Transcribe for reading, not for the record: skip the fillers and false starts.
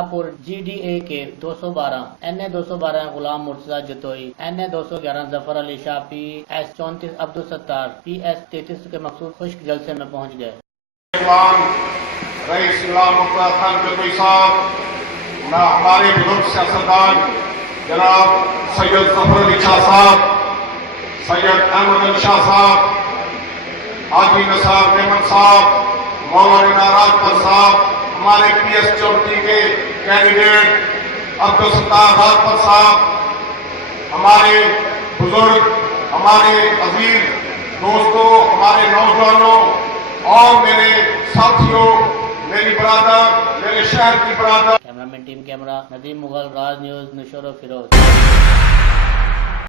Shahpur GDA के 212 NA 212 गुलाम Murtaza Jatoi, NA 211 Zafar Ali Shah, PS 34 Abdul Sattar, PS 33 के मखसूस खुश्क जलसे में पहुँच गए। रईस गुलाम मुर्तजा खान जतोई साहब, हमारे बुजुर्ग सियासतदान जनाब सैयद जफर अली शाह साहब, सैयद अहमद अली शाह साहब, हाजी नसार मेमन साहब, मौलाना राजपत साहब, हमारे PS 34 के कैंडिडेट अब्दुल सत्तार राजपत साहब, हमारे बुजुर्ग, हमारे अजीज दोस्तों, हमारे नौजवानों और मेरे साथियों, मेरी बरादर, मेरे शहर की बरादर। Cameraman team camera Nadeem Mughal, Raj news, Nushar Firoz.